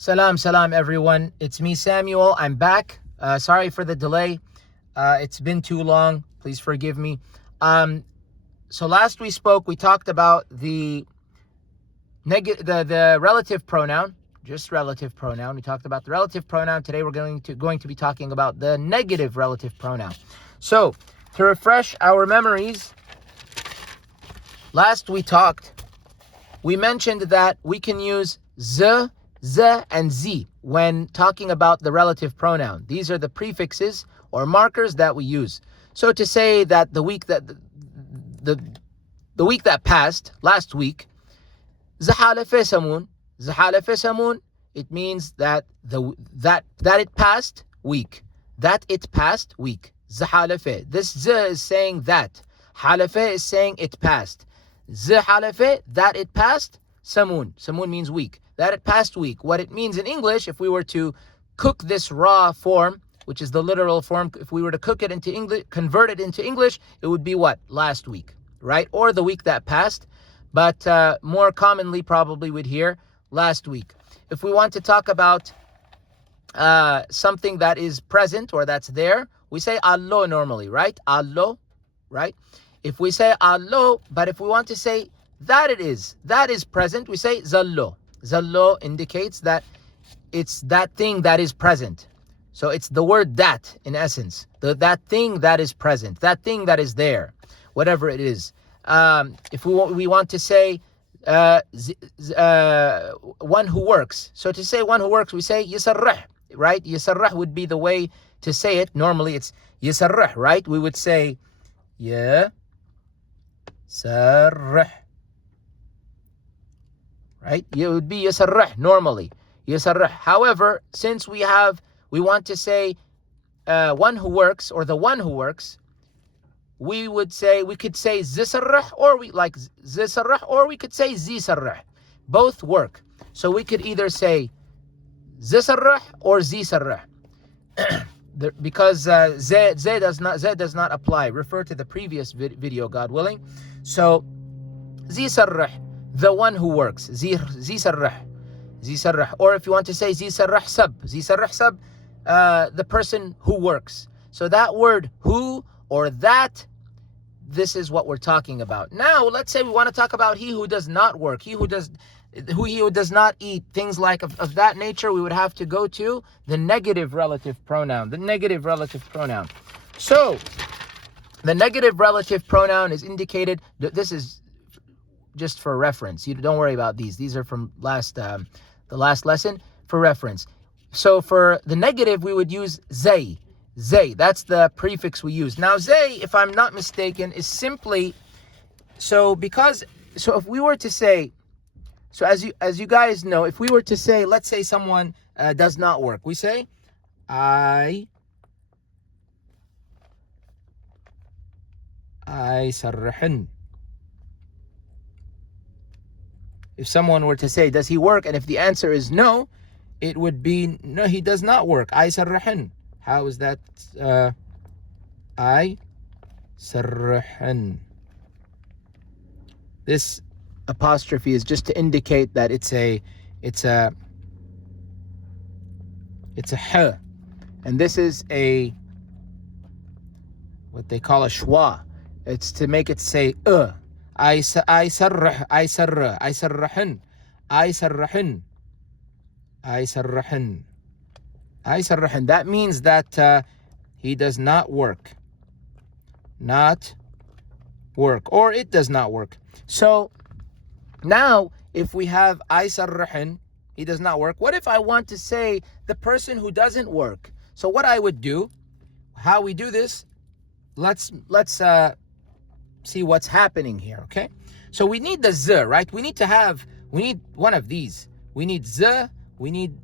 Salam everyone. It's me, Samuel. I'm back. Sorry for the delay. It's been too long. Please forgive me. So last we spoke, we talked about the relative pronoun, just relative pronoun. We talked about the relative pronoun. Today we're going to be talking about the negative relative pronoun. So to refresh our memories, last we mentioned that we can use z, and z when talking about the relative pronoun. These are the prefixes or markers that we use. So to say that the week that passed, last week, زحالف سمون, it means that it passed week. That it passed week. زحالف. This z is saying that. حالف is saying it passed. زحالف, that it passed. Samun. Samun means week. That it passed week. What it means in English, if we were to cook this raw form, which is the literal form, if we were to cook it into English, convert it into English, it would be what? Last week, right? Or the week that passed. But more commonly, probably we'd hear last week. If we want to talk about something that is present or that's there, we say allo normally, right? Allo, right? If we say allo, but if we want to say that is present, we say zallo. Zallo indicates that it's that thing that is present. So it's the word that, in essence. That thing that is present, that thing that is there, whatever it is. If we want to say one who works. So to say one who works, we say yisarrah, right? Yisarrah would be the way to say it. Normally it's yisarrah, right? We would say yisarrah. Right? It would be yasarrah normally. Yasarrah. However, since we want to say one who works or the one who works, we could say zisarrah or zisarrah, or we could say zisarrah. Both work. So we could either say zisarrah or zisarrah. Because z does not apply. Refer to the previous video, God willing. So zisarrah, the one who works. Zisarrah. Or if you want to say zisarrah sab, the person who works. So that word who or that, this is what we're talking about. Now let's say we want to talk about he who does not work, he who does not eat, things like of that nature. We would have to go to the negative relative pronoun. So the negative relative pronoun is indicated. This is just for reference. You don't worry about these. These are from the last lesson for reference. So for the negative, we would use zay. Zay, that's the prefix we use. Now zay, if I'm not mistaken, is simply so if we were to say, so as you guys know, if we were to say, let's say someone does not work, we say I sarrahan. If someone were to say, does he work? And if the answer is no, it would be, no, he does not work. I sarrahan. How is that? I sarrahan. This apostrophe is just to indicate that it's a h. And this is what they call a schwa. It's to make it say I sarrahan. That means that he does not work. Or it does not work. So now if we have I sarrahan, he does not work. What if I want to say the person who doesn't work? So what I would do, how we do this, let's see what's happening here, okay? So we need the z, right? We need one of these. We need z, we need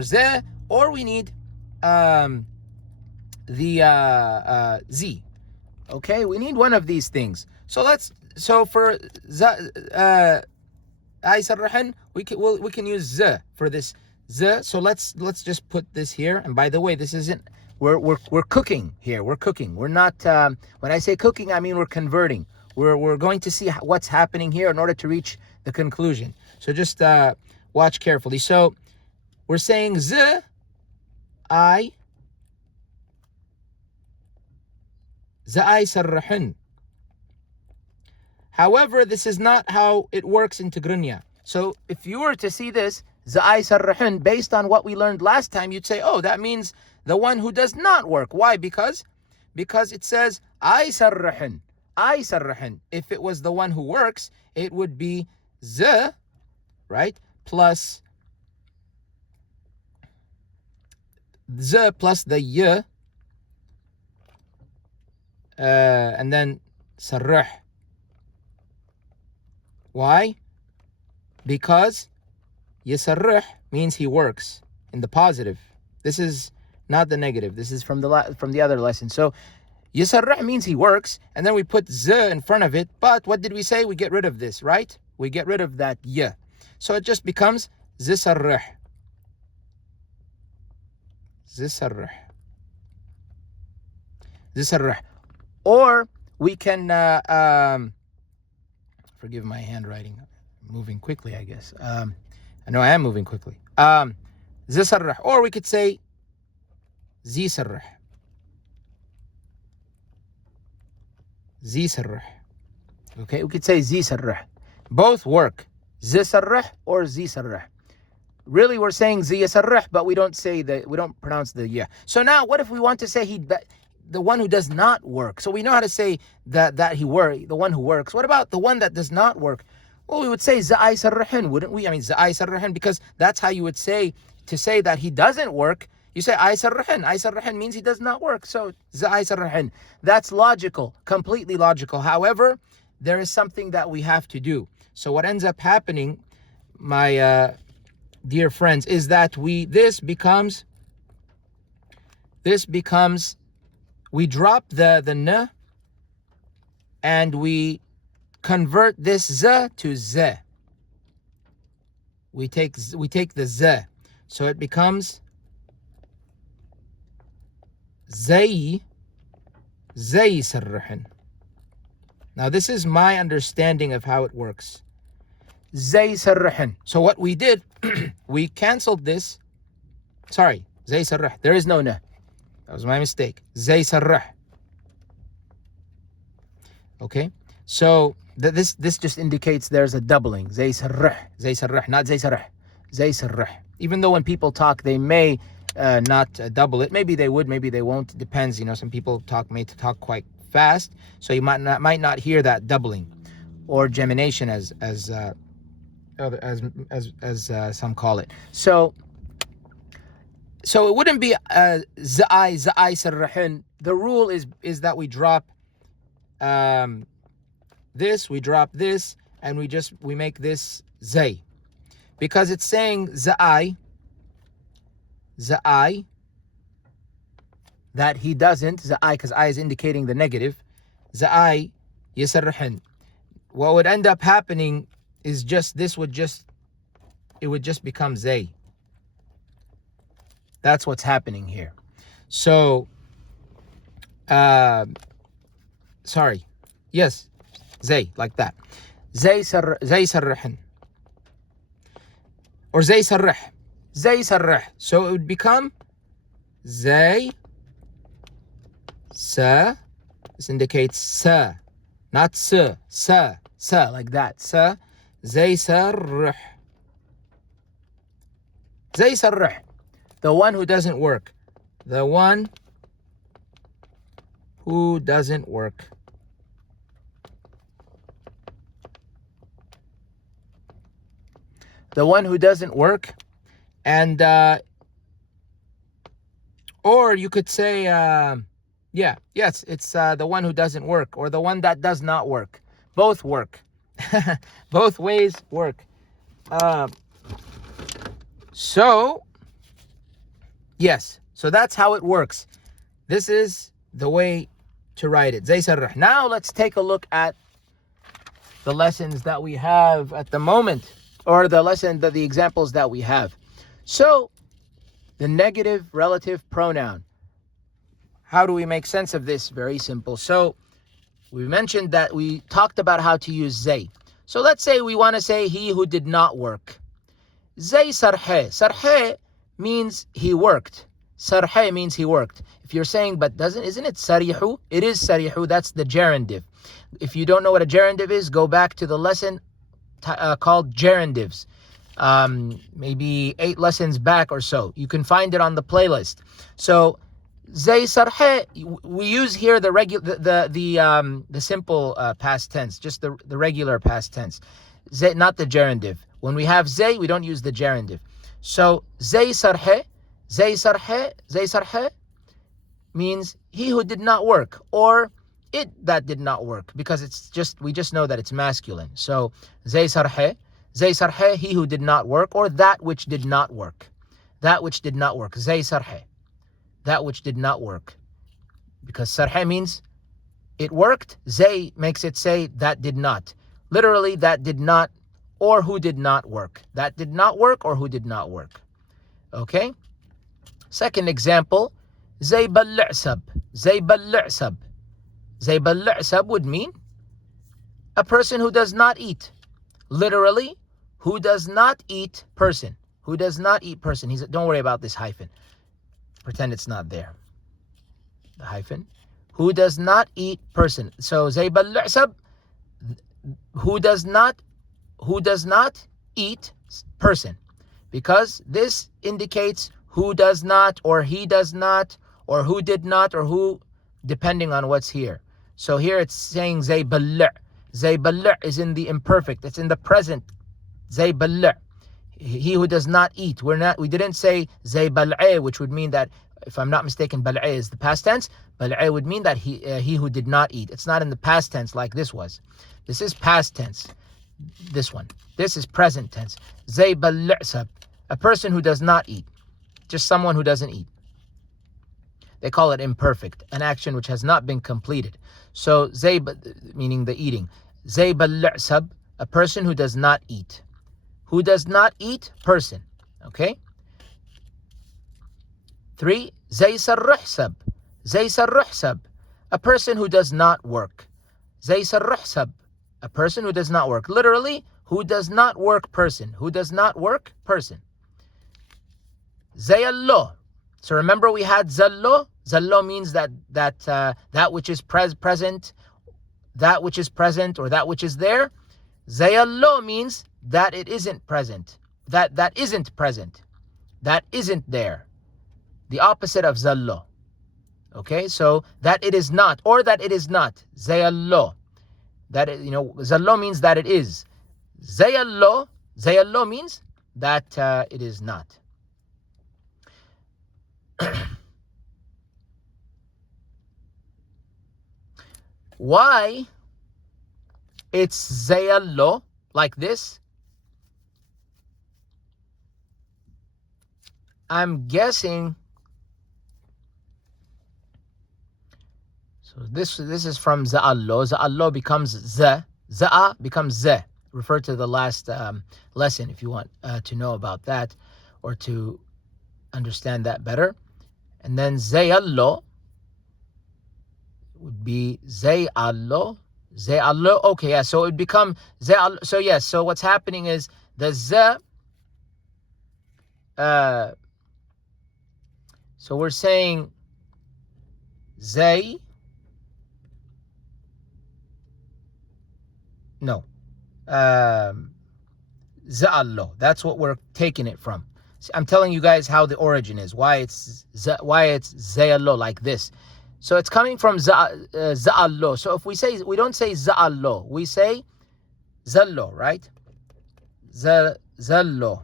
z, or we need the z. Okay, we need one of these things. So for I sarrahan, we can use z for this z. So let's just put this here. And by the way, this isn't, we're cooking here. We're cooking. We're not, when I say cooking, I mean we're converting. We're going to see what's happening here in order to reach the conclusion. So just watch carefully. So we're saying z, I sarrahun. However, this is not how it works in Tigrigna. So if you were to see this, za'ai sarrahun, based on what we learned last time, you'd say, oh, that means the one who does not work. Why? Because it says, I sarrahun. If it was the one who works, it would be z, right? Plus z plus the y, and then sarrah. Why? Because yasarrah means he works in the positive. This is not the negative. This is from the other lesson. So yasarrah means he works, and then we put z in front of it. But what did we say? We get rid of this, right? We get rid of that y. So it just becomes zisarrah. Zisarrah. Or we can forgive my handwriting. Moving quickly, I guess. I know I am moving quickly. Zisarrah. Or we could say zisarrah. Okay, we could say zisarrah. Both work. Zisarrah or zisarrah. Really, we're saying ziyasarrah, but we don't pronounce the yeah. So now, what if we want to say the one who does not work? So we know how to say the one who works. What about the one that does not work? Well, we would say za'ai sarrahin, wouldn't we? I mean, za'ai sarrahin, because that's how you would say, to say that he doesn't work, you say ai sarrahin. Ai sarrahin means he does not work. So za'ai sarrahin. That's logical, completely logical. However, there is something that we have to do. So what ends up happening, my dear friends, is that this becomes, we drop the n, and we convert this z to z. We take the z, so it becomes zay sarrahin. Now this is my understanding of how it works. Zay sarrahin. So what we did, we canceled this. Sorry, zay sarrah. There is no na. That was my mistake. Zay sarrah. Okay, so this just indicates there's a doubling. Zay sarrah, not zay sarrah, zay sarrah. Even though when people talk, they may not double it. Maybe they would, maybe they won't. It depends. Some people may talk quite fast, so you might not hear that doubling or gemination as some call it. So it wouldn't be za'ai sarrahin. The rule is that we drop this, we drop this, and we make this zay, because it's saying za'ai, that he doesn't, za'ai, because I is indicating the negative, za'ai yasarrahin. What would end up happening is it would just become zay. That's what's happening here. So sorry, yes, zay, like that. Zay sarrahin, or zay sarrah. So it would become zay sa. This indicates sa, not sa, like that. Sa, zay sarrah. Zay sarrah, the one who doesn't work. The one who doesn't work. The one who doesn't work. And or you could say yes, it's the one who doesn't work, or the one that does not work. Both work. Both ways work. So yes, so that's how it works. This is the way to write it. Zay sarrah. Now let's take a look at the lessons that we have at the moment, or the examples that we have. So the negative relative pronoun. How do we make sense of this? Very simple. So we mentioned that we talked about how to use zay. So let's say we want to say he who did not work. Zay sarhe. Sarhe means he worked. Sarhe means he worked. If you're saying, but isn't it sarihu? It is sarihu. That's the gerundive. If you don't know what a gerundive is, go back to the lesson called gerundives. Maybe 8 lessons back or so. You can find it on the playlist. So zay sarhe, we use here the simple past tense, just the regular past tense. Zay, not the gerundive. When we have zay, we don't use the gerundive. So zay sarhe means he who did not work, or it that did not work, because we just know that it's masculine. So zay sarhe, he who did not work, or that which did not work. That which did not work. Zay sarhe, that which did not work. Because sarhe means it worked. Zay makes it say that did not. Literally, that did not, or who did not work. That did not work, or who did not work. Okay? Second example, zay bal'sab. Zay bal'sab. Zay bal'sab would mean a person who does not eat. Literally, who does not eat person. Who does not eat person. Don't worry about this hyphen. Pretend it's not there. The hyphen. Who does not eat person. So zay bal'sab, who does not eat person. Because this indicates who does not, or he does not, or who did not, or who, depending on what's here. So here it's saying zay bal'. Zay bal' is in the imperfect. It's in the present. Zay bal'. He who does not eat. We didn't say zay bal'e, which would mean that, if I'm not mistaken, bal'e is the past tense. Bal'e would mean that he who did not eat. It's not in the past tense like this was. This is past tense. This one. This is present tense. Zay bal'sab. A person who does not eat. Just someone who doesn't eat. They call it imperfect, an action which has not been completed. So zay, meaning the eating. Zay bal'sab, a person who does not eat. Who does not eat, person. Okay? 3, zay sarruhsab. Zay sarruhsab, a person who does not work. Zay sarruhsab, a person who does not work. Literally, who does not work, person. Who does not work, person. Zayallo. So remember we had zallo. Zallo means that which is present, that which is present, or that which is there. Zayallo means that it isn't present, that isn't present, that isn't there. The opposite of zallo. Okay, so that it is not, or that it is not. Zayallo. That zallo means that it is. Zayallo means that it is not. Why it's zayallo like this? I'm guessing. So this is from za'allo. Za'allo becomes za. Za'a becomes ze. Refer to the last lesson if you want to know about that, or to understand that better. And then zayallo would be zayallo. Zayallo. Okay, yeah. So it would become zayallo. So yes. So what's happening is the za. So we're saying zay. No. Za'allo. That's what we're taking it from. I'm telling you guys how the origin is, why it's za'allo like this. So it's coming from za'allo. So if we don't say za'allo, we say zallo, right? Zallo.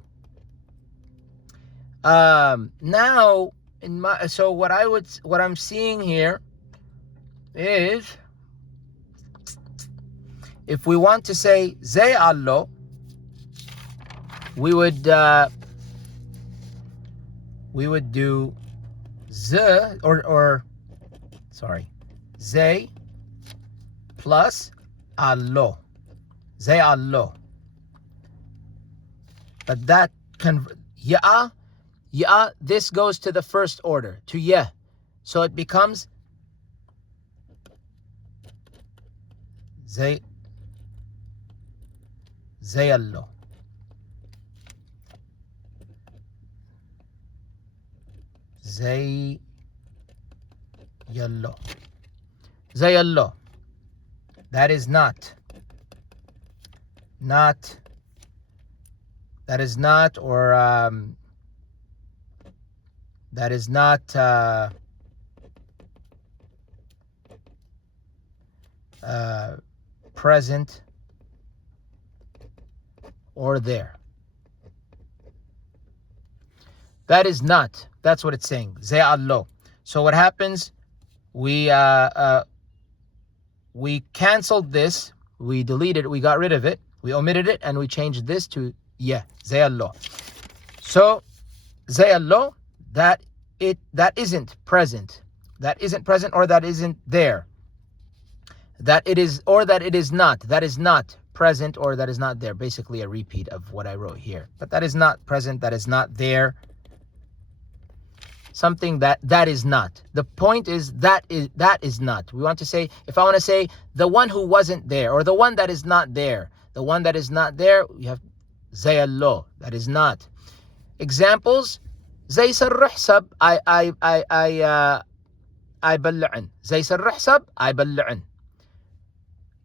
Now what I'm seeing here is, if we want to say zayallo, we would do z zay plus allo. Zayallo. But that ya, this goes to the first order, to ya. So it becomes zayallo. زي يلو. زي يلو. That is not. Not. That is not, or that is not present or there. That is not. That's what it's saying. زي الله. So what happens? We canceled this. We deleted it. We got rid of it. We omitted it, and we changed this to yeah. زي الله. So زي الله, that isn't present. That isn't present, or that isn't there. That it is, or that it is not. That is not present, or that is not there. Basically a repeat of what I wrote here. But that is not present. That is not there. Something that is not. The point is that is not. We want to say, if I want to say the one who wasn't there, or the one that is not there. The one that is not there, we have زي الله. That is not. Examples: زي سر حساب I بلعن. زي سر حساب I بلعن.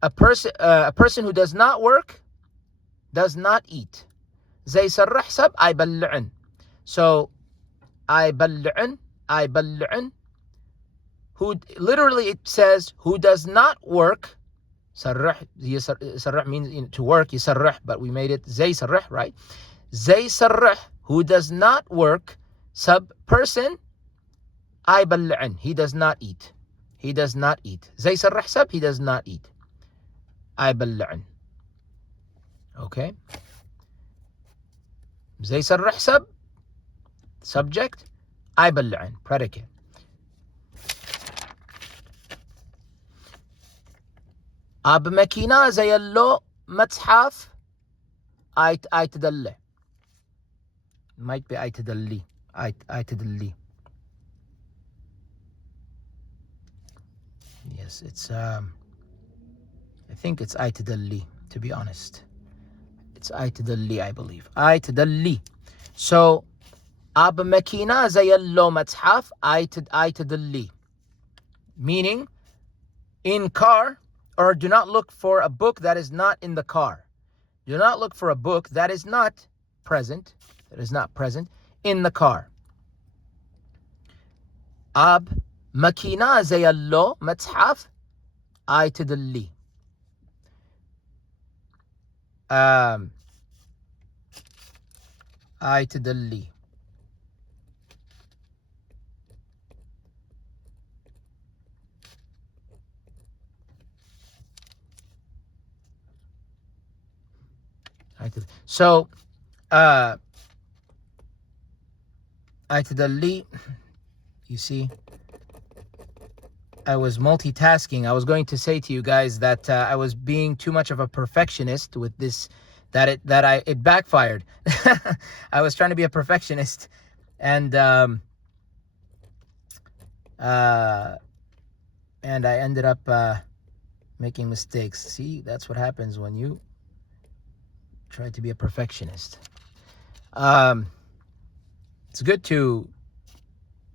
A person who does not work does not eat. زي سر حساب I بلعن. So I بلعن. Who literally it says who does not work. سرح means to work. يسرح, but we made it زي سرح, right? زي سرح, who does not work. Sub person I بلعن. He does not eat. He does not eat. زي سرح sub, he does not eat. I بلعن. Okay. زي سرح sub, subject. I بلعن, predicate. أب مكينة زي اللو متحف I تدلي. Might be I تدلي. I تدلي. Yes, it's I think it's I تدلي, to be honest. It's I تدلي, I believe. I تدلي. So أب مكينة زي اللو متحف I تدلي. Meaning, in car, or do not look for a book that is not in the car. Do not look for a book that is not present. That is not present in the car. Ab makina زي اللو متحف I تدلي. I تدلي. So, I تدلي, you see, I was multitasking. I was going to say to you guys that I was being too much of a perfectionist with this, that it backfired. I was trying to be a perfectionist, and I ended up making mistakes. See, that's what happens when you try to be a perfectionist. It's good to,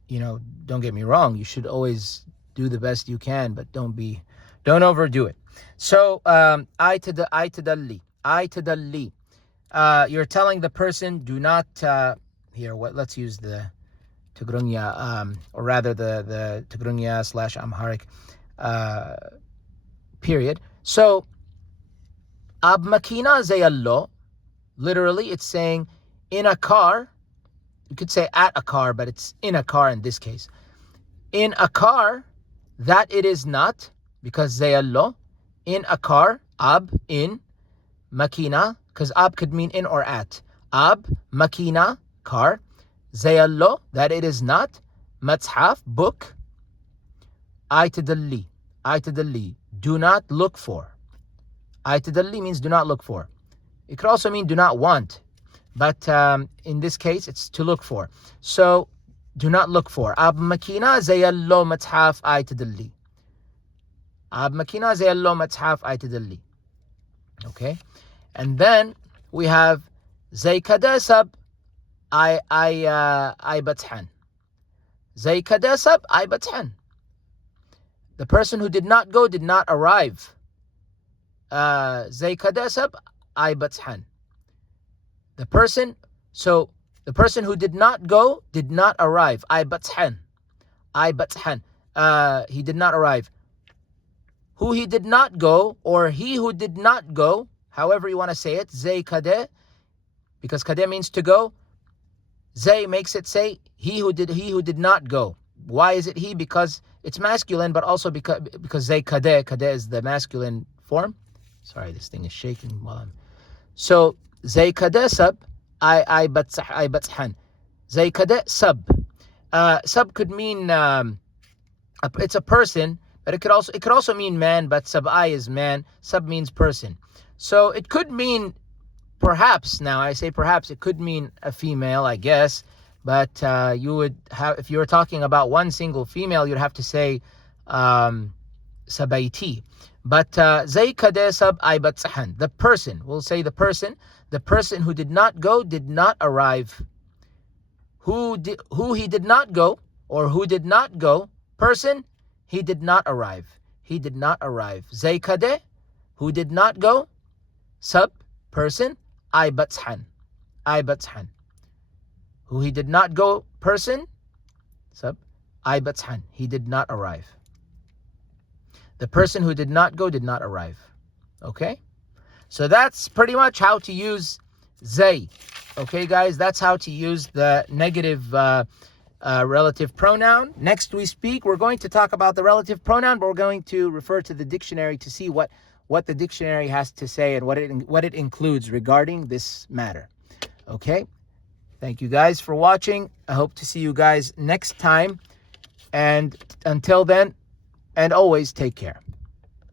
don't get me wrong, you should always do the best you can, but don't overdo it. So I تدلي. You're telling the person, do not let's use the Tigrigna, or rather the Tigrigna/Amharic period. So ab makina زي اللو, literally it's saying in a car. You could say at a car, but it's in a car in this case. In a car, that it is not, because زي اللو. In a car, ab, in, makina, because ab could mean in or at. Ab, makina, car. زي اللو, that it is not. متحف, book. I تدلي. Do not look for. I تدلي means do not look for. It could also mean do not want. But in this case, it's to look for. So, do not look for. Ab makina زي اللو متحف I تدلي. Ab makina زي اللو متحف I تدلي. Okay? And then we have زي كذا سب I بتحن. زي كده سب أي بتحن. The person who did not go did not arrive. زي كده سب أي بتحن. The person who did not go did not arrive. أي بتحن. أي بتحن. He did not arrive. Who he did not go, or he who did not go, however you want to say it, زي كده, because كده means to go. Zay makes it say he who did not go. Why is it he? Because it's masculine, but also because zay kade is the masculine form. Sorry, this thing is shaking while I'm. So zay kade sub I batshan. Zay kade sub. Sub could mean it's a person, but it could also mean man. But sub I is man. Sub means person. So it could mean. Perhaps, now I say perhaps, it could mean a female, I guess, but you would have, if you were talking about one single female, you'd have to say sabayti. But zay kade sab ay batsahan, the person, we'll say the person who did not go did not arrive. Who he did not go, or who did not go, person, he did not arrive. He did not arrive. Zay kade, who did not go, sub, person, I batshan. Who he did not go, person, sub, I batshan. He did not arrive. The person who did not go did not arrive. Okay? So that's pretty much how to use zay. Okay, guys? That's how to use the negative relative pronoun. Next we're going to talk about the relative pronoun, but we're going to refer to the dictionary to see what the dictionary has to say and what it includes regarding this matter. Okay? Thank you guys for watching. I hope to see you guys next time. And until then, and always take care.